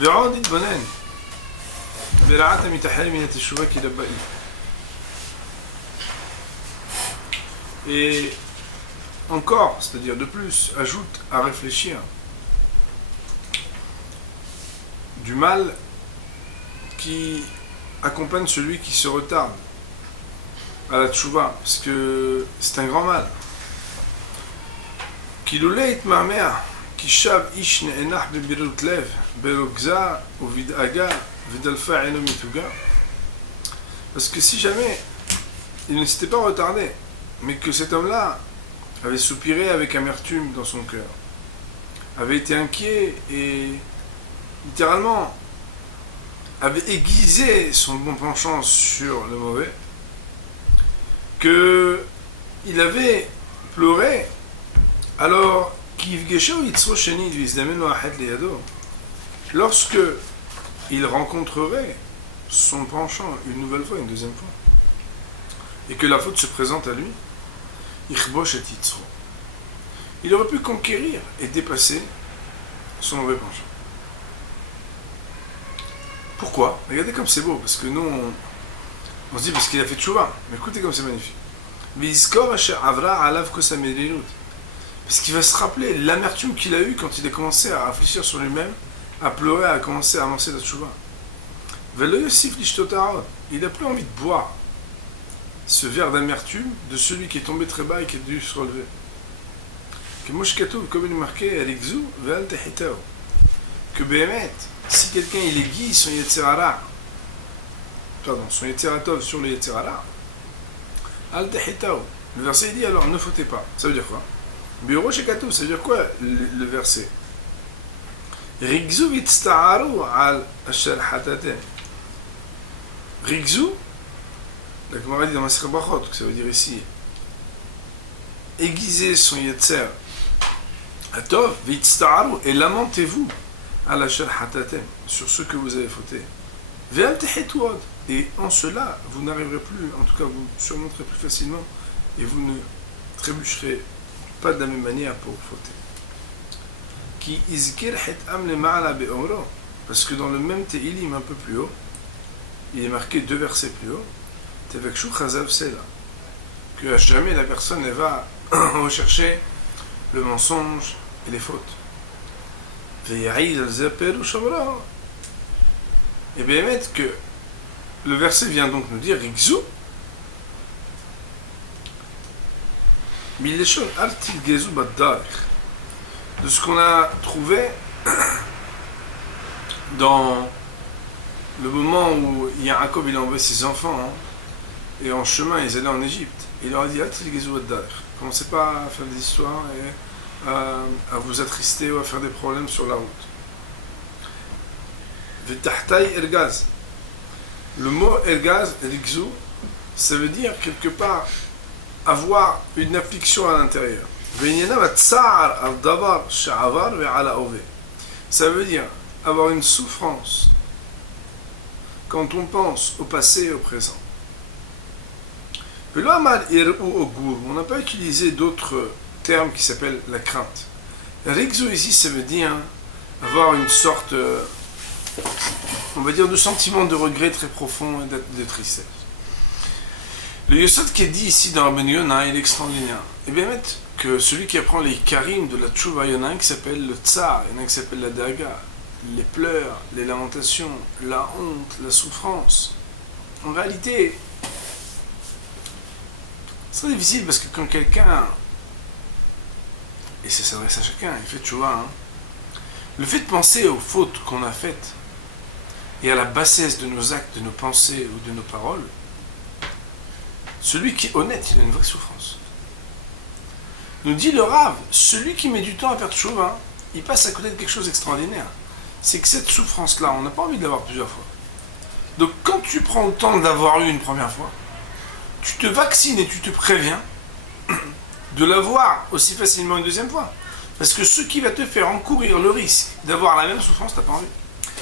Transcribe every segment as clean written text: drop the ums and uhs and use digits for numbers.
ועוד התבונן ברעת המתאחר מן התשובה כלבאי. Et encore, c'est-à-dire de plus, ajoute à réfléchir du mal qui accompagne celui qui se retarde à la tchouva, parce que c'est un grand mal. Kilule itmamea, kishav ish ne'enach bebirut lev, berogza ou vidaga, vidalfa eno mituga. Parce que si jamais il ne s'était pas retardé, mais que cet homme-là avait soupiré avec amertume dans son cœur, avait été inquiet et littéralement avait aiguisé son bon penchant sur le mauvais, qu'il avait pleuré, alors lorsque il rencontrerait son penchant une nouvelle fois, une deuxième fois, et que la faute se présente à lui, il aurait pu conquérir et dépasser son mauvais penchant. Pourquoi? Regardez comme c'est beau, parce que nous, on se dit parce qu'il a fait tchouva. Mais écoutez comme c'est magnifique. Parce qu'il va se rappeler l'amertume qu'il a eue quand il a commencé à réfléchir sur lui-même, à pleurer, à commencer à avancer la tchouva. Il n'a plus envie de boire ce verre d'amertume de celui qui est tombé très bas et qui a dû se relever. Comme il est marqué, que Béhémet, si quelqu'un il aiguise son Yetzirara, son Yetziratov sur le Yetzirara, le verset dit alors ne fautez pas. Ça veut dire quoi? Bureau chez Katou, ça veut dire quoi le verset? Rigzu vitsta'aru al ashar hataten. Rigzu, la Gemara dit dans Maseret Brachot, que ça veut dire ici, aiguisez son Yetzer Atov, vitsta'aru, et lamentez-vous al ashar hataten, sur ce que vous avez fauté. Ve'al tehituod. Et en cela, vous n'arriverez plus, en tout cas vous surmonterez plus facilement et vous ne trébucherez pas de la même manière pour fauter. Qui izkir hitam le ma'ala be'omro, parce que dans le même Tehilim un peu plus haut, il est marqué 2 versets plus haut, Tevekshu chazav sela, que à jamais la personne elle va rechercher le mensonge et les fautes. Ve'ya'id al-zaperu shamra. Et bien mettre que le verset vient donc nous dire Rigzu Mileshon Artil Gezu Baddar, de ce qu'on a trouvé dans le moment où Yaakov il a envoyé ses enfants et en chemin ils allaient en Égypte. Il leur a dit Artil Gezu Baddar, commencez pas à faire des histoires et à vous attrister ou à faire des problèmes sur la route. Vitahtai Ergaz. Le mot Ergaz, Rigzu, ça veut dire quelque part avoir une affliction à l'intérieur. Ça veut dire avoir une souffrance quand on pense au passé et au présent. On n'a pas utilisé d'autres termes qui s'appellent la crainte. Rigzu ici, ça veut dire avoir une sorte, on va dire, de sentiment de regret très profond et de tristesse. Le Yosod qui est dit ici dans Rabbeinu Yonah, il est extraordinaire. Et bien, que celui qui apprend les karim de la tchouva, il y en a un qui s'appelle le tsar, il y en a un qui s'appelle la daga, les pleurs, les lamentations, la honte, la souffrance. En réalité, c'est très difficile parce que quand quelqu'un, et ça s'adresse à chacun, il fait tchouva, le fait de penser aux fautes qu'on a faites et à la bassesse de nos actes, de nos pensées ou de nos paroles, celui qui est honnête, il a une vraie souffrance. Nous dit le Rav, celui qui met du temps à faire tchouva, il passe à côté de quelque chose d'extraordinaire. C'est que cette souffrance-là, on n'a pas envie de l'avoir plusieurs fois. Donc quand tu prends le temps d'avoir eu une première fois, tu te vaccines et tu te préviens de l'avoir aussi facilement une deuxième fois. Parce que ce qui va te faire encourir le risque d'avoir la même souffrance, t'as pas envie.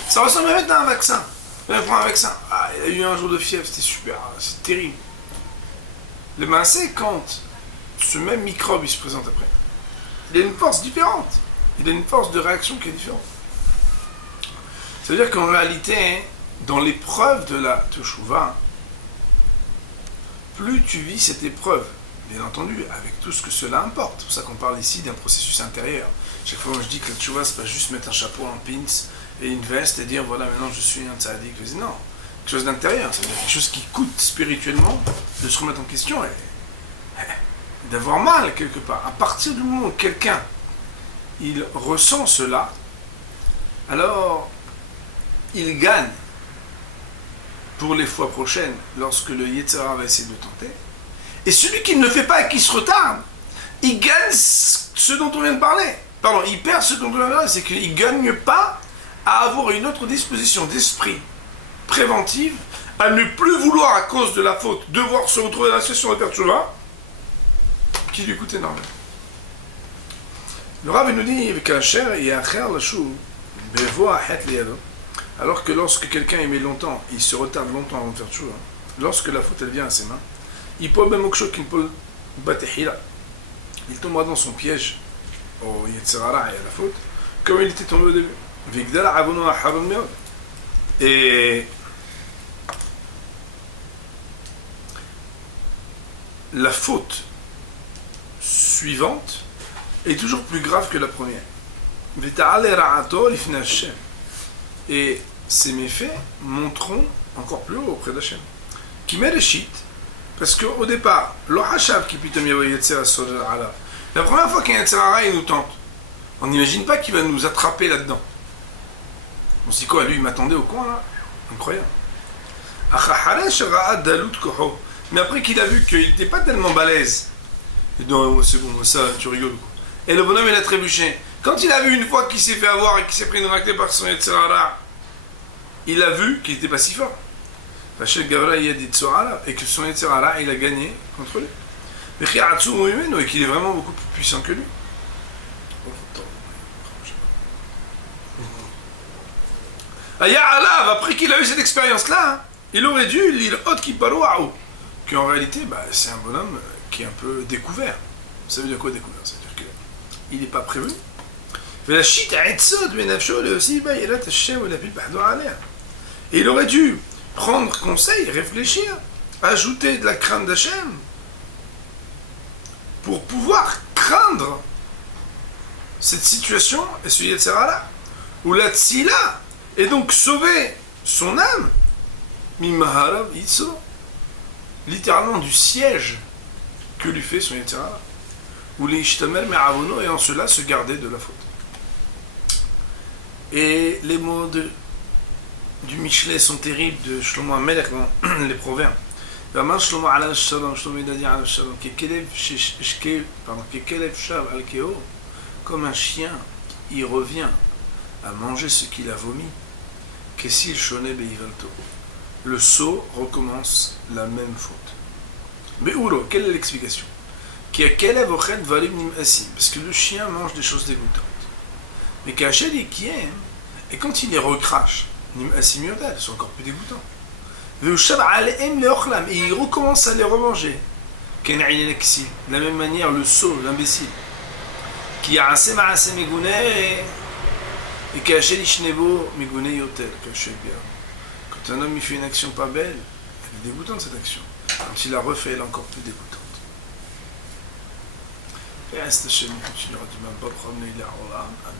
Ça ressemble à mettre un vaccin. On prend un vaccin. Ah, il a eu un jour de fièvre, c'était super, c'est terrible. Le c'est quand ce même microbe il se présente après. Il a une force différente. Il a une force de réaction qui est différente. C'est-à-dire qu'en réalité, dans l'épreuve de la Teshuvah, plus tu vis cette épreuve, bien entendu, avec tout ce que cela importe. C'est pour ça qu'on parle ici d'un processus intérieur. Chaque fois que je dis que la Teshuvah, c'est pas juste mettre un chapeau, un pins et une veste et dire voilà, maintenant je suis un tzaddik. Non, quelque chose d'intérieur, c'est-à-dire quelque chose qui coûte spirituellement de se remettre en question et d'avoir mal quelque part. À partir du moment où quelqu'un il ressent cela, alors il gagne pour les fois prochaines lorsque le Yetzer Hara va essayer de tenter. Et celui qui ne le fait pas et qui se retarde, il gagne ce dont on vient de parler. Pardon, il perd ce dont on vient de parler, c'est qu'il ne gagne pas à avoir une autre disposition d'esprit préventive, à ne plus vouloir à cause de la faute devoir se retrouver dans la situation de Teshuvah, qui lui coûte énormément. Le Rav nous dit alors que lorsque quelqu'un met longtemps, il se retarde longtemps avant de faire tchouva, lorsque la faute elle vient à ses mains, il tombe dans son piège au Yetzer Hara et à la faute, comme il était tombé au début. Et la faute suivante est toujours plus grave que la première. Et ces méfaits monteront encore plus haut auprès d'Hachem. Qui met les shit, parce qu'au départ, la première fois qu'un Yetzer Hara il nous tente, on n'imagine pas qu'il va nous attraper là-dedans. On se dit quoi, lui il m'attendait au coin là? Incroyable. Mais après qu'il a vu qu'il n'était pas tellement balèze, il dit non, c'est bon, ça, tu rigoles quoi. Et le bonhomme il a trébuché. Quand il a vu une fois qu'il s'est fait avoir et qu'il s'est pris une raclée par son Yetzer Hara, il a vu qu'il n'était pas si fort. Et que son Yetzer Hara il a gagné contre lui. Et qu'il est vraiment beaucoup plus puissant que lui. Après qu'il a eu cette expérience-là, il aurait dû lire Hot Kiparouaou, qu'en réalité, c'est un bonhomme qui est un peu découvert. Ça veut dire quoi découvert? Ça veut dire qu'il n'est pas prévenu. Et il aurait dû prendre conseil, réfléchir, ajouter de la crainte d'Hachem pour pouvoir craindre cette situation et ce Yetzer Hara ou la Tzila, et donc sauver son âme, Mimaharav Itso, littéralement du siège que lui fait son Yetzer Hara, ou les Ishtamel Me'avono, et en cela se garder de la faute. Et les mots du Michelet sont terribles de Shlomo HaMelech dans les proverbes. Shlomo ala shalom, Shlomo il a dit ala shalom, comme un chien, il revient à manger ce qu'il a vomi. Le sot recommence la même faute. Mais quelle est l'explication? Parce que le chien mange des choses dégoûtantes. Mais et quand il les recrache, c'est encore plus dégoûtant. Et il recommence à les remanger. De la même manière, le sot, l'imbécile, qui a assez et caché l'ishnebo migune yotel, caché bien. Quand un homme il fait une action pas belle, elle est dégoûtante cette action. Quand il la refait, elle est encore plus dégoûtante. Et reste chez nous, continuera du même pas promener les Olam. Amen.